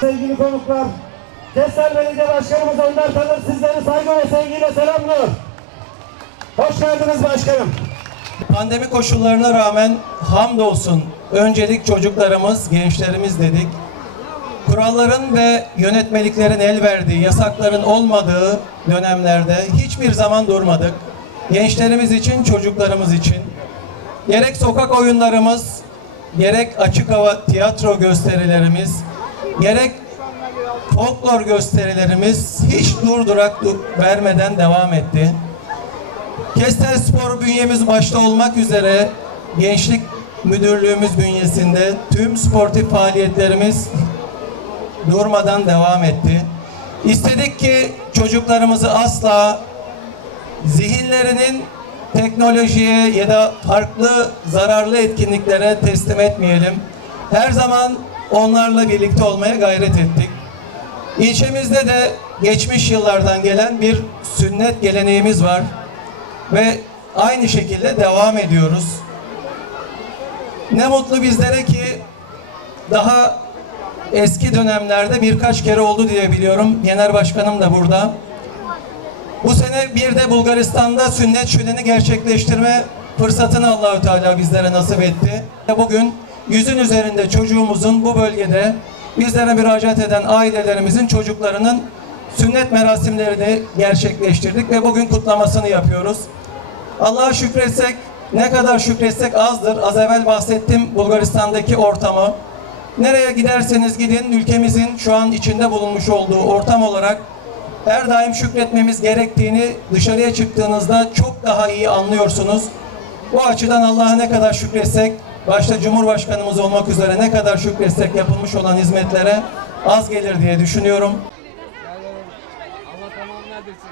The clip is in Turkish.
konuklar. Kestel Belediye Başkanımız Önder Tanır sizleri saygı ve sevgiyle selamlıyor. Hoş geldiniz başkanım. Pandemi koşullarına rağmen hamdolsun öncelik çocuklarımız, gençlerimiz dedik. Kuralların ve yönetmeliklerin el verdiği, yasakların olmadığı dönemlerde hiçbir zaman durmadık. Gençlerimiz için, çocuklarımız için. Gerek sokak oyunlarımız, gerek açık hava tiyatro gösterilerimiz, gerek folklor gösterilerimiz hiç durdurak du- vermeden devam etti. Kestel Spor bünyemiz başta olmak üzere Gençlik Müdürlüğümüz bünyesinde tüm sportif faaliyetlerimiz durmadan devam etti. İstedik ki çocuklarımızı asla zihinlerinin teknolojiye ya da farklı zararlı etkinliklere teslim etmeyelim. Her zaman onlarla birlikte olmaya gayret ettik. İlçemizde de geçmiş yıllardan gelen bir sünnet geleneğimiz var ve aynı şekilde devam ediyoruz. Ne mutlu bizlere ki daha eski dönemlerde birkaç kere oldu diye biliyorum. Genel Başkanım da burada. Bu sene bir de Bulgaristan'da sünnet şöleni gerçekleştirme fırsatını Allahü Teala bizlere nasip etti. Bugün yüzün üzerinde çocuğumuzun bu bölgede bizlere müracaat eden ailelerimizin çocuklarının sünnet merasimlerini gerçekleştirdik ve bugün kutlamasını yapıyoruz. Allah'a şükretsek ne kadar şükretsek azdır. Az evvel bahsettim Bulgaristan'daki ortamı. Nereye giderseniz gidin ülkemizin şu an içinde bulunmuş olduğu ortam olarak her daim şükretmemiz gerektiğini dışarıya çıktığınızda çok daha iyi anlıyorsunuz. Bu açıdan Allah'a ne kadar şükretsek, başta Cumhurbaşkanımız olmak üzere ne kadar şükretsek yapılmış olan hizmetlere az gelir diye düşünüyorum. Allah tamam neredesin?